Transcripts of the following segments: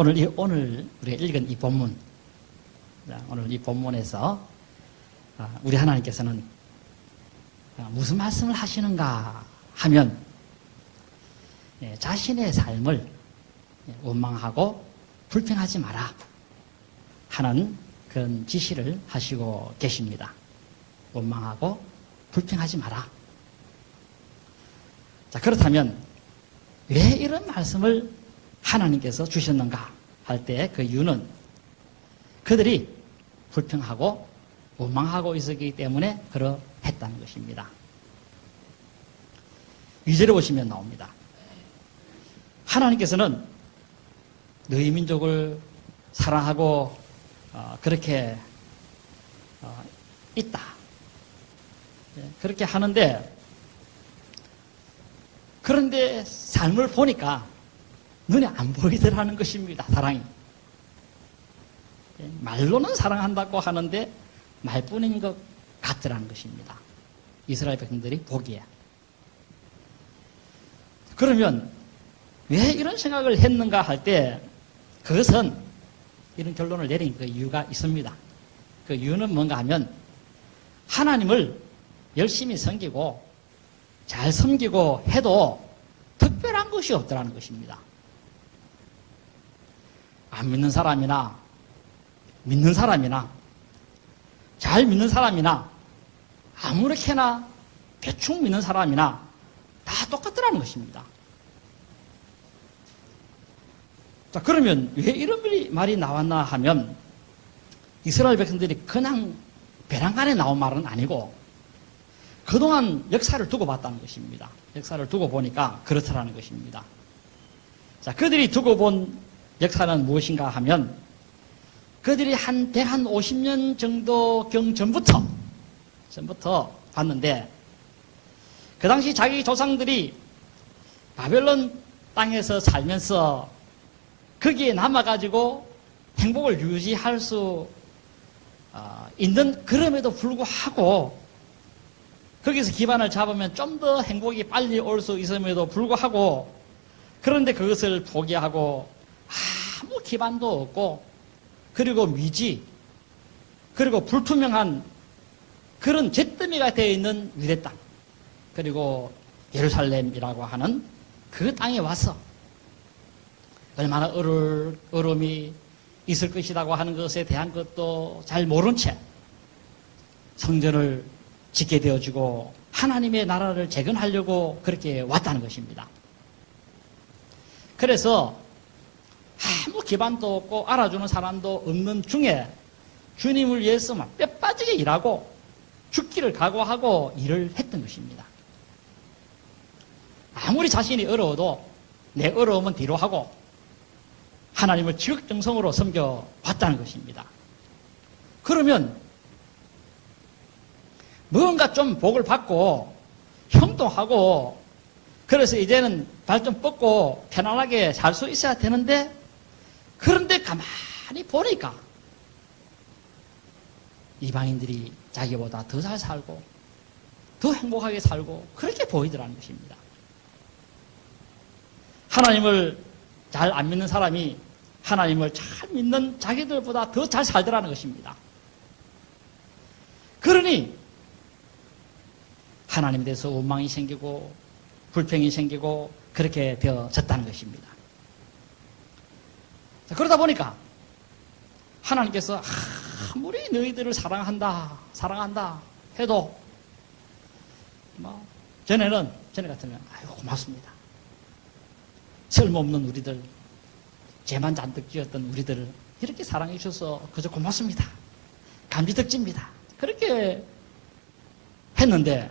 오늘 우리가 읽은 이 본문, 오늘 이 본문에서 우리 하나님께서는 무슨 말씀을 하시는가 하면 자신의 삶을 원망하고 불평하지 마라 하는 그런 지시를 하시고 계십니다. 원망하고 불평하지 마라. 자, 그렇다면 왜 이런 말씀을 하나님께서 주셨는가 할 때 그 이유는 그들이 불평하고 원망하고 있었기 때문에 그러했다는 것입니다. 2절에 보시면 나옵니다. 하나님께서는 너희 민족을 사랑하고 그렇게 있다. 그렇게 하는데 그런데 삶을 보니까 눈에 안 보이더라는 것입니다. 사랑이. 말로는 사랑한다고 하는데 말뿐인 것 같더라는 것입니다. 이스라엘 백성들이 보기에. 그러면 왜 이런 생각을 했는가 할 때 그것은 이런 결론을 내린 그 이유가 있습니다. 그 이유는 뭔가 하면 하나님을 열심히 섬기고 잘 섬기고 해도 특별한 것이 없더라는 것입니다. 안 믿는 사람이나 믿는 사람이나 잘 믿는 사람이나 아무렇게나 대충 믿는 사람이나 다 똑같더라는 것입니다. 자, 그러면 왜 이런 말이 나왔나 하면 이스라엘 백성들이 그냥 배란간에 나온 말은 아니고 그동안 역사를 두고 봤다는 것입니다. 역사를 두고 보니까 그렇다라는 것입니다. 자, 그들이 두고 본 역사는 무엇인가 하면 그들이 한 150년 정도경 전부터 봤는데 그 당시 자기 조상들이 바벨론 땅에서 살면서 거기에 남아가지고 행복을 유지할 수 있는 그럼에도 불구하고 거기서 기반을 잡으면 좀 더 행복이 빨리 올 수 있음에도 불구하고 그런데 그것을 포기하고 아무 기반도 없고 그리고 미지 그리고 불투명한 그런 잿더미가 되어 있는 유대 땅 그리고 예루살렘이라고 하는 그 땅에 와서 얼마나 어려움이 있을 것이라고 하는 것에 대한 것도 잘 모른 채 성전을 짓게 되어지고 하나님의 나라를 재건하려고 그렇게 왔다는 것입니다. 그래서 아무 기반도 없고 알아주는 사람도 없는 중에 주님을 위해서 막 뼈 빠지게 일하고 죽기를 각오하고 일을 했던 것입니다. 아무리 자신이 어려워도 내 어려움은 뒤로 하고 하나님을 지극정성으로 섬겨왔다는 것입니다. 그러면 뭔가 좀 복을 받고 형통하고 그래서 이제는 발 좀 뻗고 편안하게 살 수 있어야 되는데 그런데 가만히 보니까 이방인들이 자기보다 더 잘 살고 더 행복하게 살고 그렇게 보이더라는 것입니다. 하나님을 잘 안 믿는 사람이 하나님을 잘 믿는 자기들보다 더 잘 살더라는 것입니다. 그러니 하나님에 대해서 원망이 생기고 불평이 생기고 그렇게 되어졌다는 것입니다. 자, 그러다 보니까 하나님께서 아무리 너희들을 사랑한다 해도 전에 같으면 아유 고맙습니다. 쓸모없는 우리들 죄만 잔뜩 지었던 우리들을 이렇게 사랑해 주셔서 그저 고맙습니다. 감지덕지입니다. 그렇게 했는데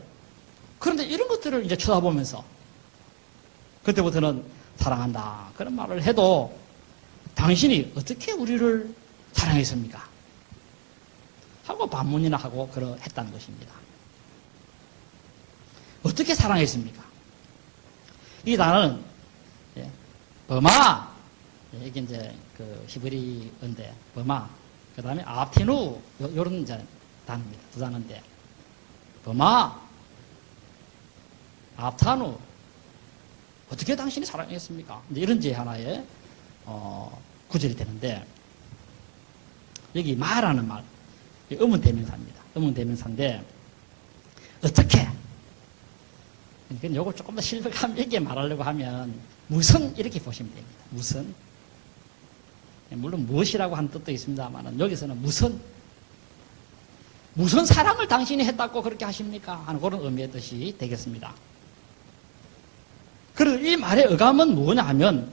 그런데 이런 것들을 이제 쳐다보면서 그때부터는 사랑한다 그런 말을 해도 당신이 어떻게 우리를 사랑했습니까? 하고 반문이나 하고 그러했다는 것입니다. 어떻게 사랑했습니까? 이 단어는 버마 이게 이제 그 히브리어인데 버마 그 다음에 아티누 요런 이제 단어입니다. 두 단어인데 버마 아타누 어떻게 당신이 사랑했습니까? 이런 제 하나의 구절이 되는데, 여기 마라는 말, 의문대명사입니다. 의문대명사인데, 어떻게? 그러니까 요걸 조금 더 실감있게 있게 말하려고 하면, 무슨, 이렇게 보시면 됩니다. 무슨. 물론 무엇이라고 하는 뜻도 있습니다만, 여기서는 무슨 사랑을 당신이 했다고 그렇게 하십니까? 하는 그런 의미의 뜻이 되겠습니다. 그래서 이 말의 어감은 뭐냐 하면,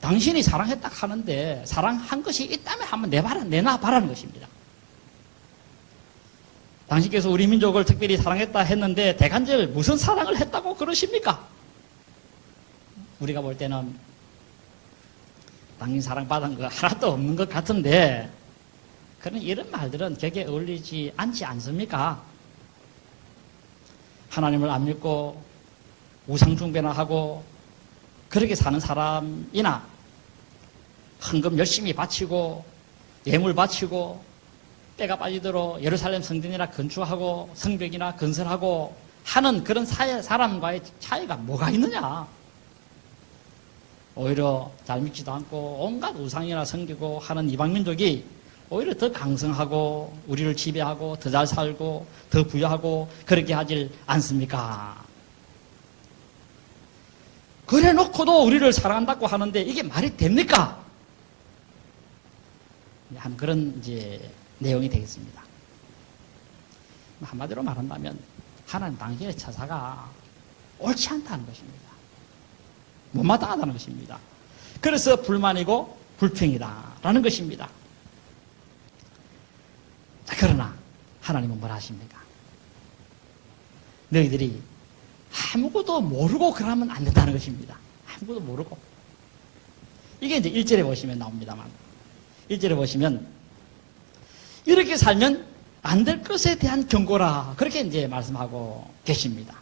당신이 사랑했다 하는데, 사랑한 것이 있다면 한번 내놔봐라는 것입니다. 당신께서 우리 민족을 특별히 사랑했다 했는데, 대간절 무슨 사랑을 했다고 그러십니까? 우리가 볼 때는, 당신 사랑받은 거 하나도 없는 것 같은데, 그런 이런 말들은 격에 어울리지 않지 않습니까? 하나님을 안 믿고 우상숭배나 하고 그렇게 사는 사람이나 헌금 열심히 바치고 예물 바치고 때가 빠지도록 예루살렘 성전이나 건축하고 성벽이나 건설하고 하는 그런 사람과의 차이가 뭐가 있느냐? 오히려 잘 믿지도 않고 온갖 우상이나 섬기고 하는 이방민족이 오히려 더 강성하고 우리를 지배하고 더 잘 살고 더 부유하고 그렇게 하질 않습니까? 그래 놓고도 우리를 사랑한다고 하는데 이게 말이 됩니까? 하는 그런 이제 내용이 되겠습니다. 한마디로 말한다면 하나님 당신의 처사가 옳지 않다는 것입니다. 못마땅하다는 것입니다. 그래서 불만이고 불평이다라는 것입니다. 자, 그러나 하나님은 뭐라 하십니까? 너희들이 아무것도 모르고 그러면 안 된다는 것입니다. 아무것도 모르고. 이게 이제 1절에 보시면 나옵니다만, 1절에 보시면 이렇게 살면 안 될 것에 대한 경고라, 그렇게 이제 말씀하고 계십니다.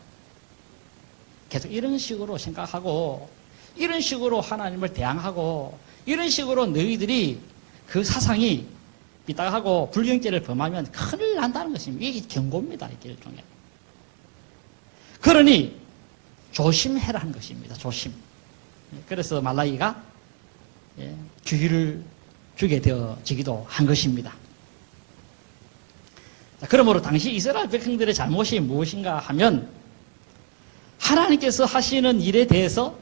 계속 이런 식으로 생각하고 이런 식으로 하나님을 대항하고 이런 식으로 너희들이 그 사상이 삐딱하고 불경죄를 범하면 큰일 난다는 것입니다. 이게 경고입니다. 이게 일종의. 그러니 조심해라는 것입니다. 조심. 그래서 말라기가 주의를 주게 되어지기도 한 것입니다. 자, 그러므로 당시 이스라엘 백성들의 잘못이 무엇인가 하면 하나님께서 하시는 일에 대해서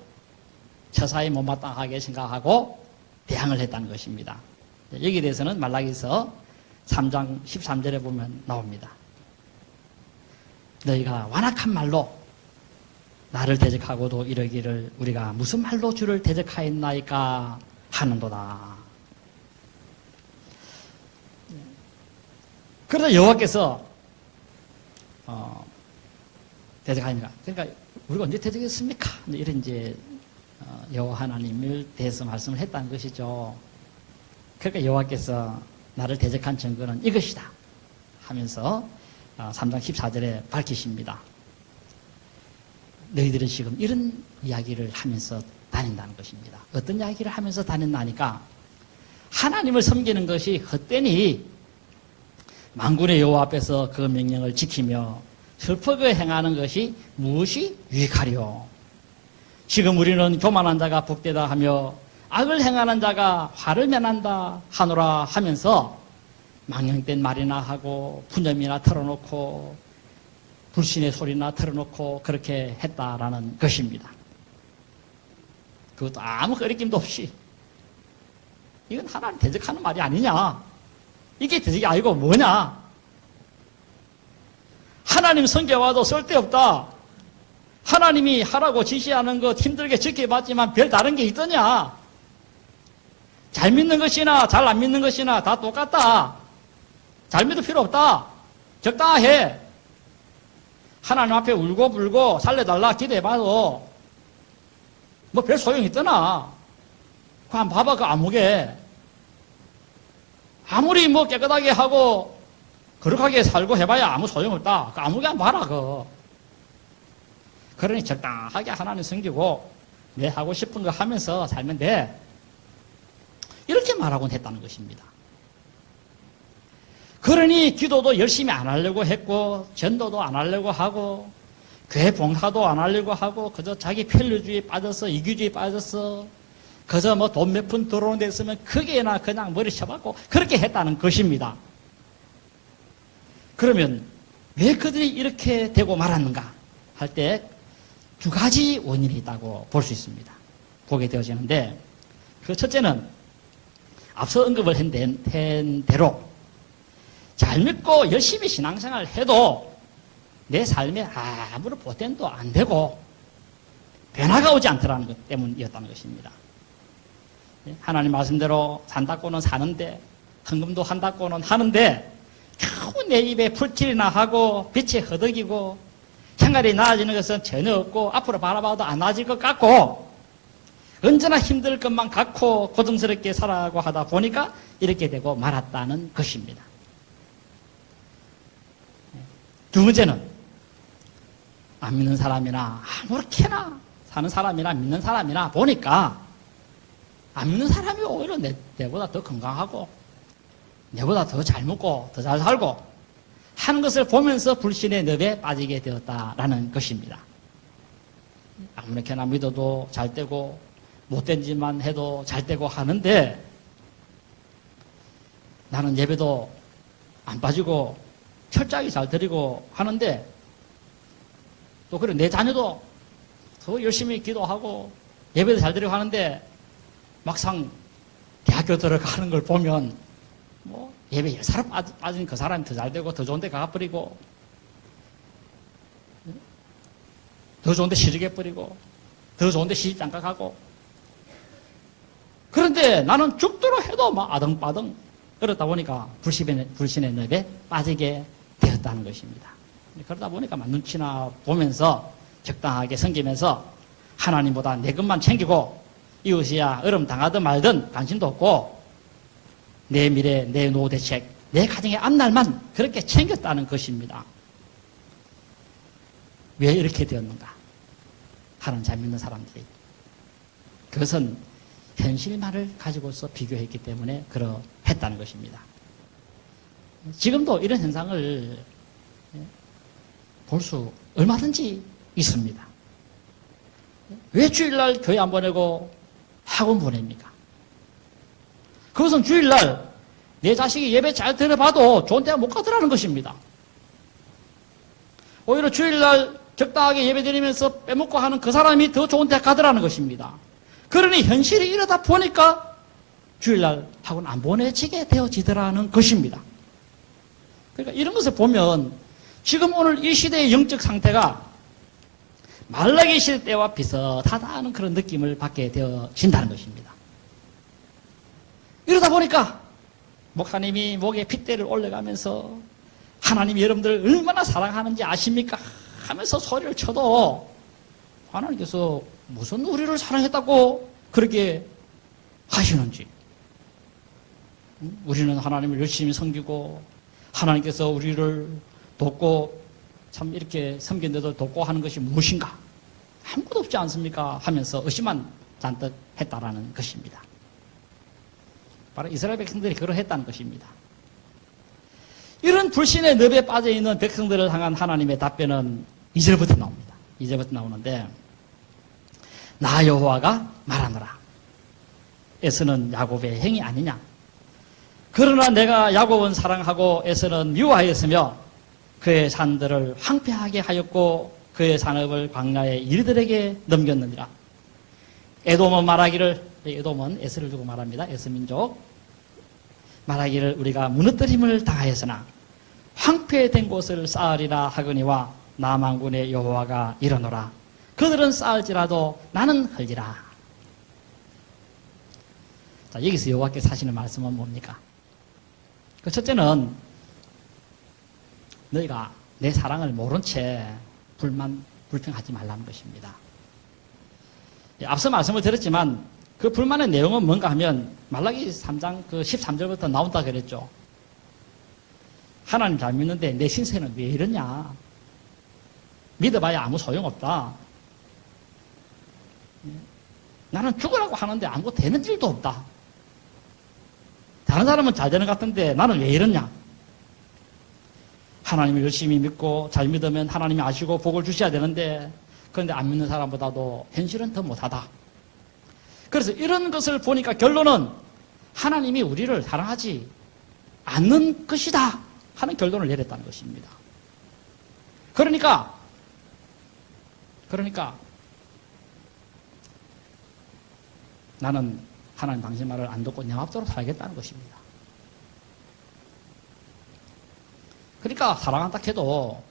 처사에 못마땅하게 생각하고 대항을 했다는 것입니다. 여기에 대해서는 말라기서 3장 13절에 보면 나옵니다. 너희가 완악한 말로 나를 대적하고도 이러기를 우리가 무슨 말로 주를 대적하였나이까 하는도다. 그러자 여호와께서 대적하니까, 그러니까 우리가 언제 대적했습니까? 이런 이제 여호와 하나님을 대해서 말씀을 했다는 것이죠. 그러니까 여호와께서 나를 대적한 증거는 이것이다 하면서 3장 14절에 밝히십니다. 너희들은 지금 이런 이야기를 하면서 다닌다는 것입니다. 어떤 이야기를 하면서 다닌다니까, 하나님을 섬기는 것이 헛되니 만군의 여호와 앞에서 그 명령을 지키며 슬프게 행하는 것이 무엇이 유익하리요? 지금 우리는 교만한 자가 복되다 하며 악을 행하는 자가 화를 면한다 하노라 하면서 망령된 말이나 하고 푸념이나 털어놓고 불신의 소리나 털어놓고 그렇게 했다라는 것입니다. 그것도 아무 거리낌도 없이. 이건 하나님 대적하는 말이 아니냐? 이게 대적이 아니고 뭐냐? 하나님 성경와도 쓸데없다. 하나님이 하라고 지시하는 것 힘들게 지켜봤지만 별 다른 게 있더냐? 잘 믿는 것이나 잘 안 믿는 것이나 다 똑같다. 잘 믿을 필요 없다. 적당해. 하나님 앞에 울고 불고 살려달라 기도해봐도 뭐 별 소용이 있더나. 그거 한번 봐봐, 그 암흑에. 아무리 뭐 깨끗하게 하고 거룩하게 살고 해봐야 아무 소용없다. 그 암흑에 한번 봐라, 그거. 그러니 적당하게 하나님 섬기고 내 하고 싶은 거 하면서 살면 돼. 이렇게 말하곤 했다는 것입니다. 그러니 기도도 열심히 안 하려고 했고 전도도 안 하려고 하고 교회 봉사도 안 하려고 하고 그저 자기 편리주의에 빠져서 이기주의에 빠져서 그저 뭐 돈 몇 푼 들어오는 데 있으면 크게나 그냥 머리 쳐박고 그렇게 했다는 것입니다. 그러면 왜 그들이 이렇게 되고 말았는가 할 때 두 가지 원인이 있다고 볼 수 있습니다. 보게 되어지는데, 그 첫째는 앞서 언급을 한 대로 잘 믿고 열심히 신앙생활을 해도 내 삶에 아무런 보탬도 안 되고 변화가 오지 않더라는 것 때문이었다는 것입니다. 하나님 말씀대로 산다고는 사는데, 헌금도 한다고는 하는데 겨우 내 입에 풀칠이나 하고 빛이 허덕이고 생활이 나아지는 것은 전혀 없고 앞으로 바라봐도 안 나아질 것 같고 언제나 힘들 것만 갖고 고통스럽게 살아가고 하다 보니까 이렇게 되고 말았다는 것입니다. 두 번째는 안 믿는 사람이나 아무렇게나 사는 사람이나 믿는 사람이나 보니까 안 믿는 사람이 오히려 내보다 더 건강하고 내보다 더 잘 먹고 더 잘 살고 하는 것을 보면서 불신의 늪에 빠지게 되었다라는 것입니다. 아무렇게나 믿어도 잘 되고 못된 짓만 해도 잘 되고 하는데 나는 예배도 안 빠지고 철저하게 잘 드리고 하는데 또 그래 내 자녀도 더 열심히 기도하고 예배도 잘 드리고 하는데 막상 대학교 들어가는 걸 보면 뭐 예배 10사람 빠진 그 사람이 더 잘 되고 더 좋은 데 가버리고 더 좋은 데 시집해버리고 더 좋은 데 시집장가 가고 그런데 나는 죽도록 해도 막 아등바등 그러다 보니까 불신의 늪에 빠지게 되었다는 것입니다. 그러다 보니까 막 눈치나 보면서 적당하게 섬기면서 하나님보다 내 것만 챙기고 이웃이야 얼음 당하든 말든 관심도 없고 내 미래, 내 노후 대책, 내 가정의 앞날만 그렇게 챙겼다는 것입니다. 왜 이렇게 되었는가? 하나님 잘 믿는 사람들이. 그것은 현실만을 가지고서 비교했기 때문에 그러했다는 것입니다. 지금도 이런 현상을 볼 수 얼마든지 있습니다. 왜 주일날 교회 안 보내고 학원 보냅니까? 그것은 주일날 내 자식이 예배 잘 들어봐도 좋은 데가 못 가더라는 것입니다. 오히려 주일날 적당하게 예배 드리면서 빼먹고 하는 그 사람이 더 좋은 데 가더라는 것입니다. 그러니 현실이 이러다 보니까 주일날 학원 안 보내지게 되어지더라는 것입니다. 그러니까 이런 것을 보면 지금 오늘 이 시대의 영적 상태가 말라기 시대 때와 비슷하다는 그런 느낌을 받게 되어진다는 것입니다. 이러다 보니까 목사님이 목에 핏대를 올려가면서 하나님이 여러분들 얼마나 사랑하는지 아십니까? 하면서 소리를 쳐도 하나님께서 무슨 우리를 사랑했다고 그렇게 하시는지 우리는 하나님을 열심히 섬기고 하나님께서 우리를 돕고 참 이렇게 섬긴데도 돕고 하는 것이 무엇인가? 아무것도 없지 않습니까? 하면서 의심만 잔뜩 했다라는 것입니다. 바로 이스라엘 백성들이 그러했다는 것입니다. 이런 불신의 늪에 빠져있는 백성들을 향한 하나님의 답변은 2절부터 나옵니다. 2절부터 나오는데 나 여호와가 말하노라. 에서는 야곱의 행위 아니냐. 그러나 내가 야곱은 사랑하고 에서는 미워하였으며 그의 산들을 황폐하게 하였고 그의 산업을 광야의 이르들에게 넘겼느니라. 에돔은 말하기를, 에돔은 에스를 두고 말합니다. 에스 민족. 말하기를 우리가 무너뜨림을 당하였으나 황폐된 곳을 쌓으리라 하거니와 남한군의 여호와가 이르노라. 그들은 쌓을지라도 나는 헐리라. 자, 여기서 여호와께서 하시는 말씀은 뭡니까? 그 첫째는 너희가 내 사랑을 모른 채 불평하지 말라는 것입니다. 앞서 말씀을 드렸지만 그 불만의 내용은 뭔가 하면 말라기 3장 그 13절부터 나온다 그랬죠. 하나님 잘 믿는데 내 신세는 왜 이러냐? 믿어봐야 아무 소용없다. 나는 죽으라고 하는데 아무것도 되는 일도 없다. 다른 사람은 잘 되는 것 같은데 나는 왜 이러냐? 하나님을 열심히 믿고 잘 믿으면 하나님이 아시고 복을 주셔야 되는데 그런데 안 믿는 사람보다도 현실은 더 못하다. 그래서 이런 것을 보니까 결론은 하나님이 우리를 사랑하지 않는 것이다 하는 결론을 내렸다는 것입니다. 그러니까 나는 하나님 당신 말을 안 듣고 내 맘대로 살겠다는 것입니다. 그러니까 사랑한다 해도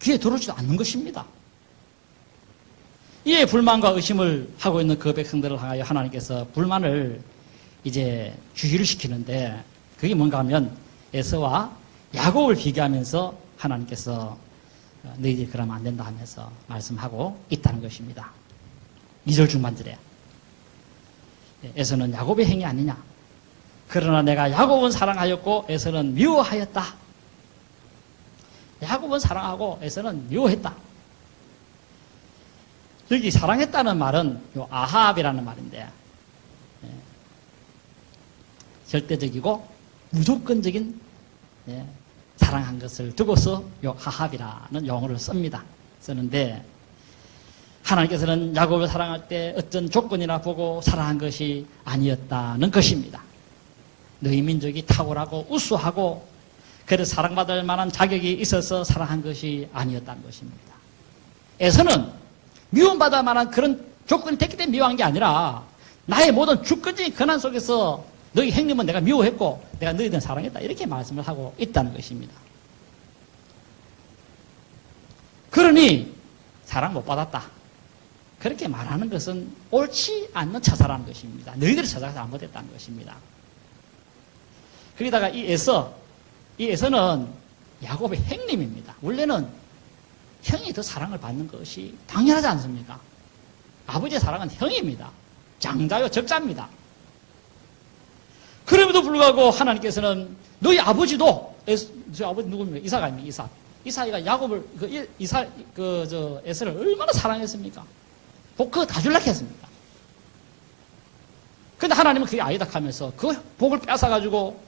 귀에 들어오지도 않는 것입니다. 이에 불만과 의심을 하고 있는 그 백성들을 향하여 하나님께서 불만을 이제 주의를 시키는데 그게 뭔가 하면 에서와 야곱을 비교하면서 하나님께서 너희들이 그러면 안 된다 하면서 말씀하고 있다는 것입니다. 2절 중반절에 에서는 야곱의 행위 아니냐. 그러나 내가 야곱은 사랑하였고 에서는 미워하였다. 야곱은 사랑하고 에서는 미워했다. 여기 사랑했다는 말은 요 아합이라는 말인데 절대적이고 무조건적인 사랑한 것을 두고서 요 아합이라는 용어를 쓰는데 하나님께서는 야곱을 사랑할 때 어떤 조건이나 보고 사랑한 것이 아니었다는 것입니다. 너희 민족이 탁월하고 우수하고 그래서 사랑받을 만한 자격이 있어서 사랑한 것이 아니었다는 것입니다. 에서는 미움받을 만한 그런 조건이 됐기 때문에 미워한 게 아니라 나의 모든 주권적인 권한 속에서 너희 행님은 내가 미워했고 내가 너희들은 사랑했다 이렇게 말씀을 하고 있다는 것입니다. 그러니 사랑 못 받았다 그렇게 말하는 것은 옳지 않는 처사라는 것입니다. 너희들이 처사가 잘못했다는 것입니다. 거기다가 이 에서는 야곱의 형님입니다. 원래는 형이 더 사랑을 받는 것이 당연하지 않습니까? 아버지의 사랑은 형입니다. 장자요 적자입니다. 그럼에도 불구하고 하나님께서는 너희 아버지도 저희 아버지 누굽니까? 이삭입니다. 이삭이가 야곱을 에서를 얼마나 사랑했습니까? 복 다 줄라 했습니다. 근데 하나님은 그게 아니다 하면서 그 복을 뺏어가지고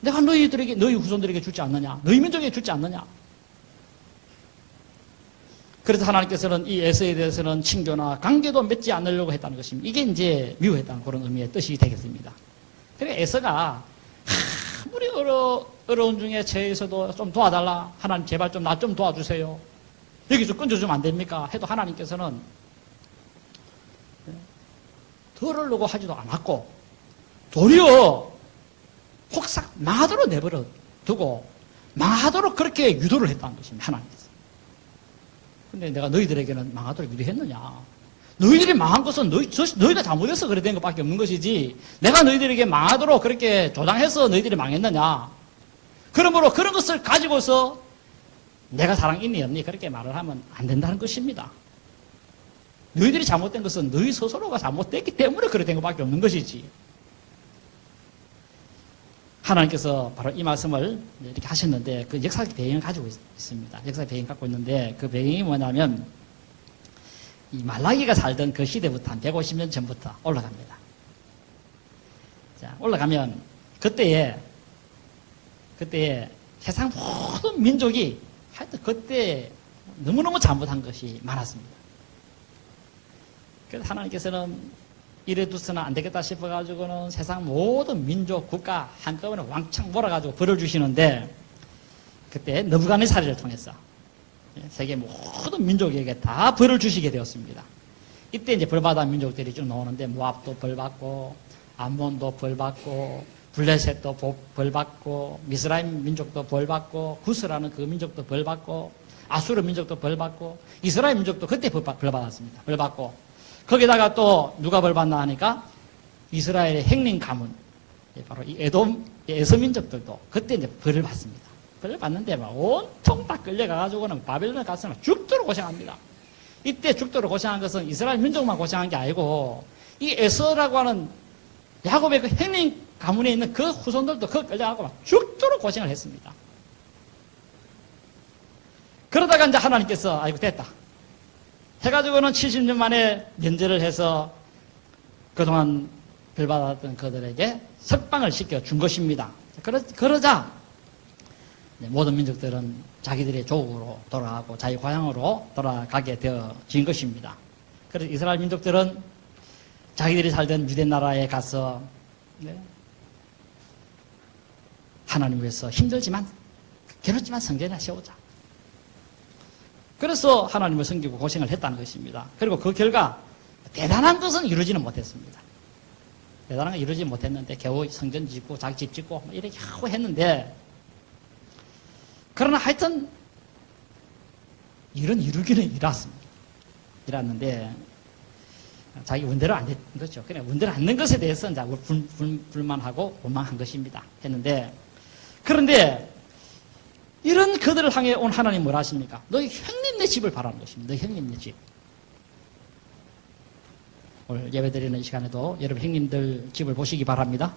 내가 너희 후손들에게 주지 않느냐? 너희 민족에게 주지 않느냐? 그래서 하나님께서는 이 에서에 대해서는 친교나 관계도 맺지 않으려고 했다는 것입니다. 이게 이제 미워했다는 그런 의미의 뜻이 되겠습니다. 그러니까 에서가 아무리 어려운 중에 제에서도 좀 도와달라. 하나님 제발 좀 나 좀 도와주세요. 여기 좀 건져주면 안 됩니까? 해도 하나님께서는 덜으려고 하지도 않았고 도리어 혹사 망하도록 내버려 두고 망하도록 그렇게 유도를 했다는 것입니다. 하나님께서. 근데 내가 너희들에게는 망하도록 유도했느냐? 너희들이 망한 것은 너희가 잘못해서 그래 된 것밖에 없는 것이지 내가 너희들에게 망하도록 그렇게 조장해서 너희들이 망했느냐? 그러므로 그런 것을 가지고서 내가 사랑 있니 없니 그렇게 말을 하면 안 된다는 것입니다. 너희들이 잘못된 것은 너희 스스로가 잘못됐기 때문에 그래 된 것밖에 없는 것이지. 하나님께서 바로 이 말씀을 이렇게 하셨는데 그 역사적 배경을 가지고 있습니다. 역사적 배경 갖고 있는데 그 배경이 뭐냐면 이 말라기가 살던 그 시대부터 한 150년 전부터 올라갑니다. 자, 올라가면 그때에 세상 모든 민족이 하여튼 그때 너무너무 잘못한 것이 많았습니다. 그래서 하나님께서는 이래 두서는 안 되겠다 싶어가지고는 세상 모든 민족, 국가 한꺼번에 왕창 몰아가지고 벌을 주시는데 그때 느부갓네살을 통해서 세계 모든 민족에게 다 벌을 주시게 되었습니다. 이때 이제 벌받은 민족들이 쭉 나오는데 모압도 벌받고 암몬도 벌받고 블레셋도 벌받고 미스라임 민족도 벌받고 구스라는 그 민족도 벌받고 아수르 민족도 벌받고 이스라엘 민족도 그때 벌받았습니다. 벌받고 거기다가 또 누가 벌받나 하니까 이스라엘의 행린 가문 바로 이 에서 민족들도 그때 이제 벌을 받습니다. 벌을 받는데 막 온통 다 끌려가가지고는 바벨론에 가서는 죽도록 고생합니다. 이때 죽도록 고생한 것은 이스라엘 민족만 고생한 게 아니고 이 에서라고 하는 야곱의 그 행린 가문에 있는 그 후손들도 그 끌려가고 막 죽도록 고생을 했습니다. 그러다가 이제 하나님께서 아이고 됐다 해가지고는 70년 만에 면제를 해서 그동안 벌받았던 그들에게 석방을 시켜준 것입니다. 그러자 모든 민족들은 자기들의 조국으로 돌아가고 자기 고향으로 돌아가게 되어진 것입니다. 그래서 이스라엘 민족들은 자기들이 살던 유대 나라에 가서 하나님 위해서 힘들지만 괴롭지만 성전이나 세우자. 그래서 하나님을 섬기고 고생을 했다는 것입니다. 그리고 그 결과 대단한 것은 이루지는 못했습니다. 대단한 건 이루지 못했는데 겨우 성전 짓고 자기 집 짓고 이렇게 하고 했는데, 그러나 하여튼 일은 이루기는 이뤘는데 자기 원대로 안 된 거죠. 그냥 원대로 안 된 것에 대해서 이제 불만하고 원망한 것입니다. 했는데, 그런데 이런 그들을 향해 온 하나님 뭐라 하십니까? 너희 형님네 집을 바라는 것입니다. 너희 형님네 집. 오늘 예배드리는 이 시간에도 여러분 형님들 집을 보시기 바랍니다.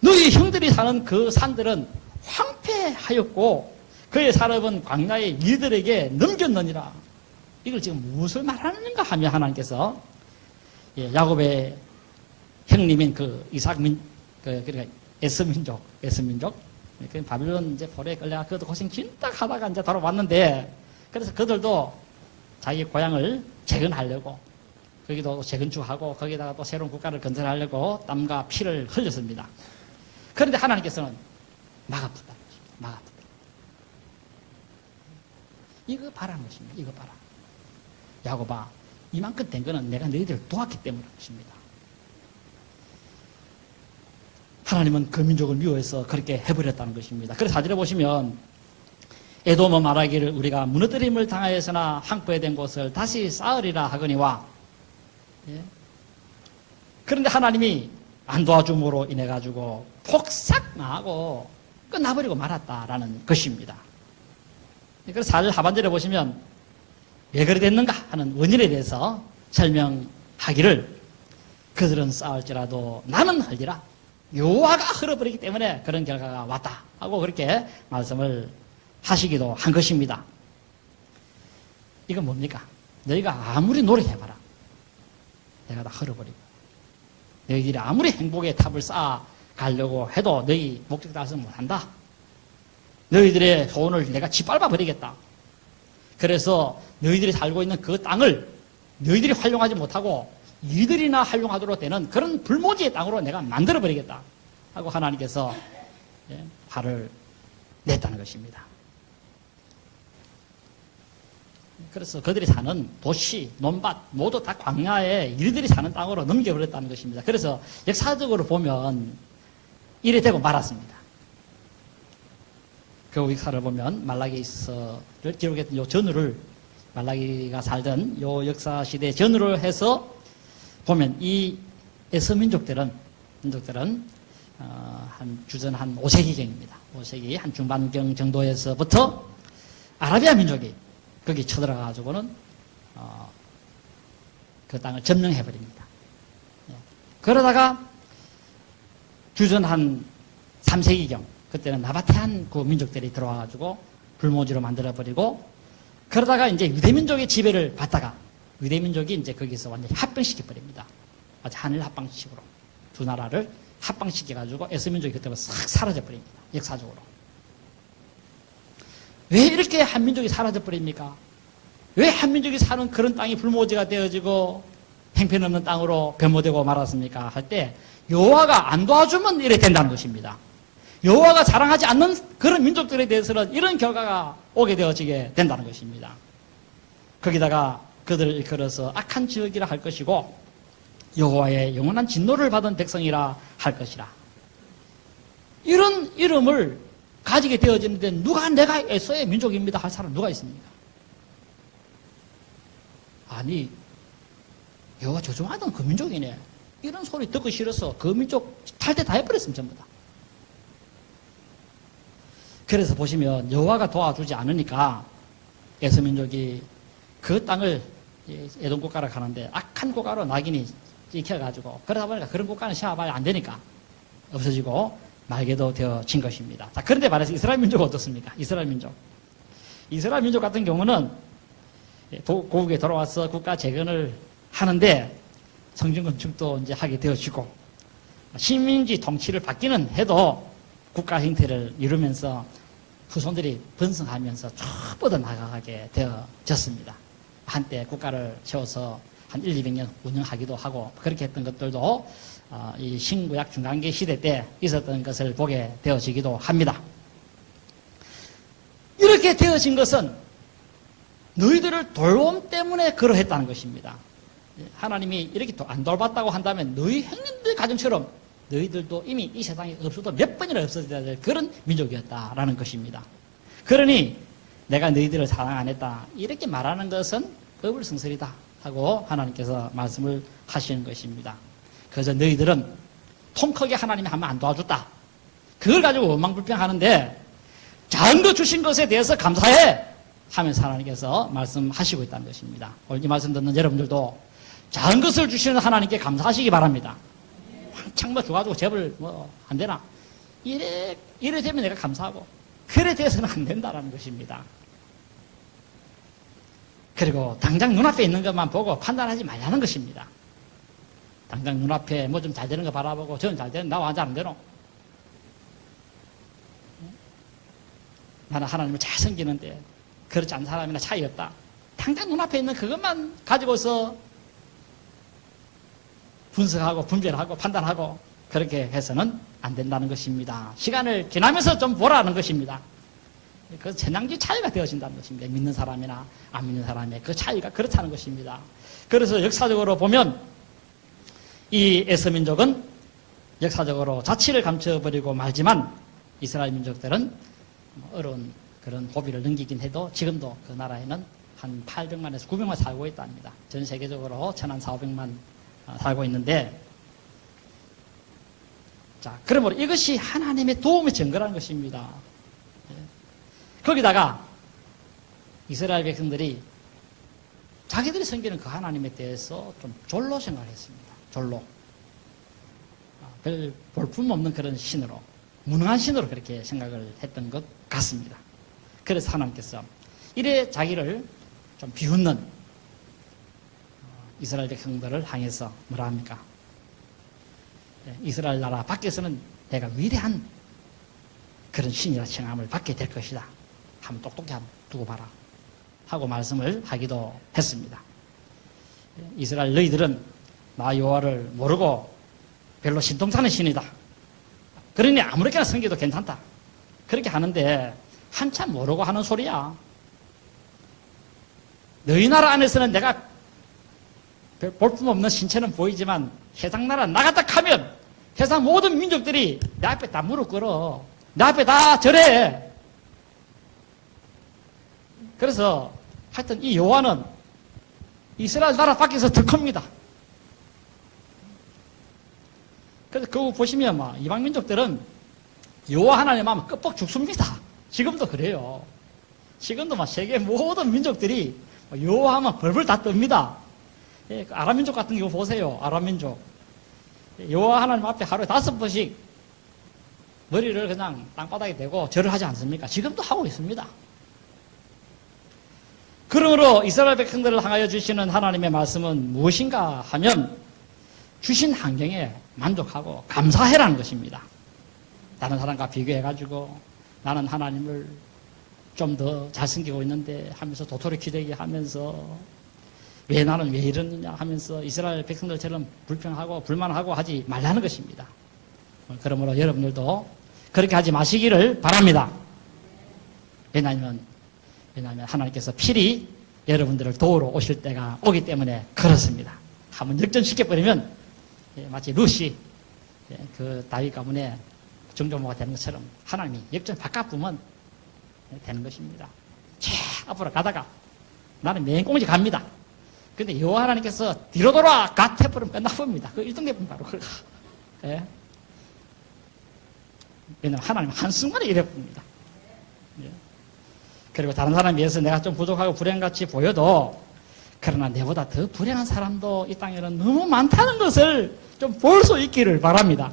너희 형들이 사는 그 산들은 황폐하였고 그의 사람은 광야의 이들에게 넘겼느니라. 이걸 지금 무엇을 말하는가 하며 하나님께서 야곱의 형님인 그 이삭민, 그러니까 에스민족, 그 바빌론 이제 포로에 끌려가 그것도 고생 진짜 하다가 이제 돌아왔는데, 그래서 그들도 자기 고향을 재건하려고 거기도 재건축하고 거기다가 또 새로운 국가를 건설하려고 땀과 피를 흘렸습니다. 그런데 하나님께서는 막아붙다. 이거 봐라는 것입니다. 이거 봐라. 야곱아, 이만큼 된 거는 내가 너희들을 도왔기 때문인 것입니다. 하나님은 그 민족을 미워해서 그렇게 해버렸다는 것입니다. 그래서 4절에 보시면 에돔은 말하기를 우리가 무너뜨림을 당하여서나 황폐된 곳을 다시 쌓으리라 하거니와, 그런데 하나님이 안 도와줌으로 인해 가지고 폭삭 망하고 끝나버리고 말았다라는 것입니다. 그래서 4절 하반절에 보시면 왜 그래 됐는가 하는 원인에 대해서 설명하기를 그들은 싸울지라도 나는 흘리라. 여호와가 흘러버리기 때문에 그런 결과가 왔다 하고 그렇게 말씀을 하시기도 한 것입니다. 이건 뭡니까? 너희가 아무리 노력해봐라. 내가 다 흘러버리고 너희들이 아무리 행복의 탑을 쌓아 가려고 해도 너희 목적 달성 못한다. 너희들의 소원을 내가 짓밟아 버리겠다. 그래서 너희들이 살고 있는 그 땅을 너희들이 활용하지 못하고 이들이나 활용하도록 되는 그런 불모지의 땅으로 내가 만들어 버리겠다 하고 하나님께서 화를 냈다는 것입니다. 그래서 그들이 사는 도시, 논밭 모두 다 광야에 이들이 사는 땅으로 넘겨버렸다는 것입니다. 그래서 역사적으로 보면 이래 되고 말았습니다. 그 역사를 보면 말라기서를 기록했던 요 전후를, 말라기가 살던 요 역사 시대 전후를 해서 보면 이 에서 민족들은 한 주전 한 5세기경입니다. 5세기 한 중반경 정도에서부터 아라비아 민족이 거기 쳐들어가가지고는 그 땅을 점령해버립니다. 그러다가 주전 한 3세기경, 그때는 나바테안 그 민족들이 들어와가지고 불모지로 만들어버리고, 그러다가 이제 유대민족의 지배를 받다가 유대민족이 이제 거기서 완전히 합병시켜버립니다. 아주 하늘 합방식으로 두 나라를 합방시켜가지고 에서민족이 그때부터 싹 사라져버립니다. 역사적으로. 왜 이렇게 한민족이 사라져버립니까? 왜 한민족이 사는 그런 땅이 불모지가 되어지고 형편없는 땅으로 변모되고 말았습니까? 할 때 여호와가 안 도와주면 이래 된다는 것입니다. 여호와가 자랑하지 않는 그런 민족들에 대해서는 이런 결과가 오게 되어지게 된다는 것입니다. 거기다가 그들을 일컬어서 악한 지역이라 할 것이고 여호와의 영원한 진노를 받은 백성이라 할 것이라. 이런 이름을 가지게 되어지는데 누가 내가 에서의 민족입니다 할 사람 누가 있습니까? 아니, 여호와 조종하던 그 민족이네. 이런 소리 듣고 싫어서 그 민족 탈퇴 다 해버렸으면 전부 다. 그래서 보시면 여호와가 도와주지 않으니까 에서 민족이 그 땅을 에돔 국가로 가는데 악한 국가로 낙인이 찍혀가지고, 그러다 보니까 그런 국가는 시험해봐야 안 되니까 없어지고 말게도 되어진 것입니다. 자, 그런데 말해서 이스라엘 민족은 어떻습니까? 이스라엘 민족 같은 경우는 고국에 돌아와서 국가 재건을 하는데 성전 건축도 이제 하게 되어지고 식민지 통치를 받기는 해도 국가 형태를 이루면서 후손들이 번성하면서 쭉 뻗어 나가게 되어졌습니다. 한때 국가를 세워서 한 1, 200년 운영하기도 하고 그렇게 했던 것들도 이 신구약 중간기 시대 때 있었던 것을 보게 되어지기도 합니다. 이렇게 되어진 것은 너희들을 돌봄 때문에 그러했다는 것입니다. 하나님이 이렇게 안 돌봤다고 한다면 너희 형님들 가정처럼 너희들도 이미 이 세상에 없어도 몇 번이나 없어져야 될 그런 민족이었다라는 것입니다. 그러니 내가 너희들을 사랑 안 했다 이렇게 말하는 것은 어불성설이다 하고 하나님께서 말씀을 하시는 것입니다. 그래서 너희들은 통 크게 하나님이 하면 안 도와줬다. 그걸 가지고 원망불평하는데 작은 것 주신 것에 대해서 감사해 하면서 하나님께서 말씀하시고 있다는 것입니다. 오늘 이 말씀 듣는 여러분들도 작은 것을 주시는 하나님께 감사하시기 바랍니다. 왕창 뭐 줘가지고 제발 뭐 안 되나 이래 되면 내가 감사하고 그래 돼서는 안 된다라는 것입니다. 그리고 당장 눈앞에 있는 것만 보고 판단하지 말라는 것입니다. 당장 눈앞에 뭐 좀 잘 되는 거 바라보고 저는 잘 되는 나 완전 안 되노? 나는 하나님을 잘 섬기는데 그렇지 않은 사람이나 차이 없다. 당장 눈앞에 있는 그것만 가지고서 분석하고 분별하고 판단하고 그렇게 해서는 안 된다는 것입니다. 시간을 지나면서 좀 보라는 것입니다. 그 전향지 차이가 되어진다는 것입니다. 믿는 사람이나 안 믿는 사람의 그 차이가 그렇다는 것입니다. 그래서 역사적으로 보면 이 에서민족은 역사적으로 자치를 감춰버리고 말지만 이스라엘 민족들은 어려운 그런 고비를 넘기긴 해도 지금도 그 나라에는 한 800만에서 900만 살고 있답니다. 전 세계적으로 1400만 살고 있는데 자, 그러므로 이것이 하나님의 도움의 증거라는 것입니다. 거기다가 이스라엘 백성들이 자기들이 섬기는 그 하나님에 대해서 좀 졸로 생각했습니다. 졸로. 별 볼품없는 그런 신으로, 무능한 신으로 그렇게 생각을 했던 것 같습니다. 그래서 하나님께서 이래 자기를 좀 비웃는 이스라엘 백성들을 향해서 뭐라 합니까? 이스라엘 나라 밖에서는 내가 위대한 그런 신이라 칭함을 받게 될 것이다. 한번 똑똑히 한번 두고 봐라. 하고 말씀을 하기도 했습니다. 이스라엘 너희들은 나 여호와를 모르고 별로 신통찮은 신이다. 그러니 아무렇게나 섬겨도 괜찮다. 그렇게 하는데 한참 모르고 하는 소리야. 너희 나라 안에서는 내가 볼품없는 신체는 보이지만 세상 나라 나갔다 하면 세상 모든 민족들이 내 앞에 다 무릎 꿇어. 내 앞에 다 절해. 그래서 하여튼 이 여호와는 이스라엘 나라 밖에서 더 큽니다. 그래서 그거 보시면 막 이방 민족들은 여호와 하나님 하면 끄뻑 죽습니다. 지금도 그래요. 지금도 막 세계 모든 민족들이 여호와 하면 벌벌 다 뜹니다. 예, 그 아랍 민족 같은 경우 보세요. 아랍 민족 여호와 하나님 앞에 하루에 5번씩 머리를 그냥 땅바닥에 대고 절을 하지 않습니까? 지금도 하고 있습니다. 그러므로 이스라엘 백성들을 향하여 주시는 하나님의 말씀은 무엇인가 하면 주신 환경에 만족하고 감사해라는 것입니다. 다른 사람과 비교해가지고 나는 하나님을 좀 더 잘 섬기고 있는데 하면서 도토리 기대기 하면서 왜 나는 왜 이러느냐 하면서 이스라엘 백성들처럼 불평하고 불만하고 하지 말라는 것입니다. 그러므로 여러분들도 그렇게 하지 마시기를 바랍니다. 왜냐하면 하나님께서 필히 여러분들을 도우러 오실 때가 오기 때문에 그렇습니다. 한번 역전시켜버리면 마치 루시 그 다윗 가문의 정조모가 되는 것처럼 하나님이 역전 바꿔보면 되는 것입니다. 앞으로 가다가 나는 맹꽁지 갑니다. 근데 여호와 하나님께서 뒤로 돌아 갓 해버리면 끝나봅니다. 그 1등 대품 바로 그거. 예. 왜냐하면 하나님 한순간에 이래봅니다. 예. 그리고 다른 사람에 비해서 내가 좀 부족하고 불행같이 보여도 그러나 내보다 더 불행한 사람도 이 땅에는 너무 많다는 것을 좀 볼 수 있기를 바랍니다.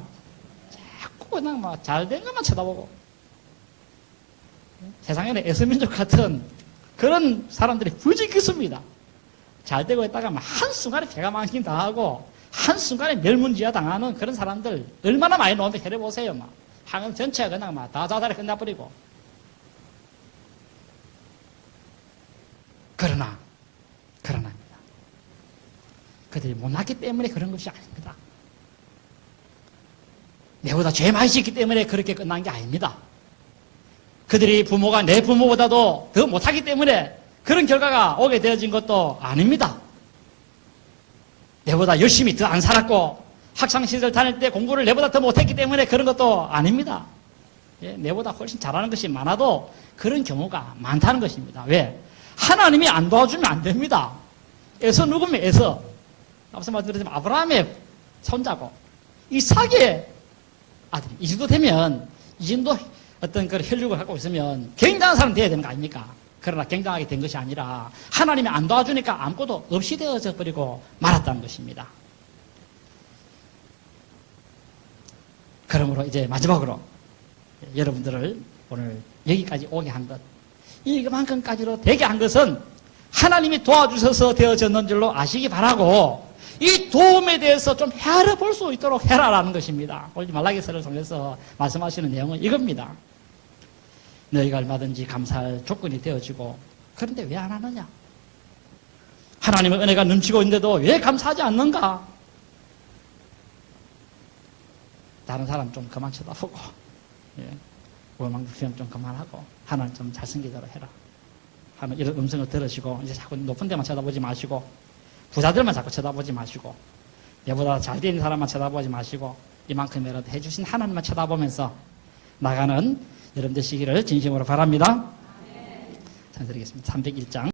자꾸 그냥 막 잘된 것만 쳐다보고 세상에는 에서민족 같은 그런 사람들이 부지기 있습니다. 잘 되고 있다가 막 한순간에 배가 망신 당하고 한순간에 멸문지하 당하는 그런 사람들 얼마나 많이 나오면 해보세요. 막 항은 전체가 그냥 막 다 자살에 끝나버리고. 그러나입니다. 그들이 못났기 때문에 그런 것이 아닙니다. 내보다 죄 많이 짓기 때문에 그렇게 끝난 게 아닙니다. 그들이 부모가 내 부모보다도 더 못하기 때문에 그런 결과가 오게 되어진 것도 아닙니다. 내보다 열심히 더 안 살았고 학창시절 다닐 때 공부를 내보다 더 못했기 때문에 그런 것도 아닙니다. 예, 내보다 훨씬 잘하는 것이 많아도 그런 경우가 많다는 것입니다. 왜? 하나님이 안 도와주면 안 됩니다. 에서 누구면 에서. 앞서 말씀드렸지만 아브라함의 손자고 이삭의 아들. 이 정도 되면 이 정도 어떤 그런 혈육을 갖고 있으면 굉장한 사람 돼야 되는 거 아닙니까? 그러나 굉장하게 된 것이 아니라 하나님이 안 도와주니까 아무것도 없이 되어져 버리고 말았다는 것입니다. 그러므로 이제 마지막으로 여러분들을 오늘 여기까지 오게 한 것, 이만큼까지로 되게 한 것은 하나님이 도와주셔서 되어졌는 줄로 아시기 바라고 이 도움에 대해서 좀 헤아려 볼 수 있도록 해라라는 것입니다. 오늘 말라기서를 통해서 말씀하시는 내용은 이겁니다. 너희가 얼마든지 감사할 조건이 되어지고 그런데 왜 안 하느냐? 하나님의 은혜가 넘치고 있는데도 왜 감사하지 않는가? 다른 사람 좀 그만 쳐다보고 원망부심 좀 그만하고 하나님 좀 잘생기도록 해라 하는 이런 음성을 들으시고 이제 자꾸 높은 데만 쳐다보지 마시고 부자들만 자꾸 쳐다보지 마시고 내보다 잘 되는 사람만 쳐다보지 마시고 이만큼이라도 해주신 하나님만 쳐다보면서 나가는 여러분 되시기를 진심으로 바랍니다. 잘 드리겠습니다. 301장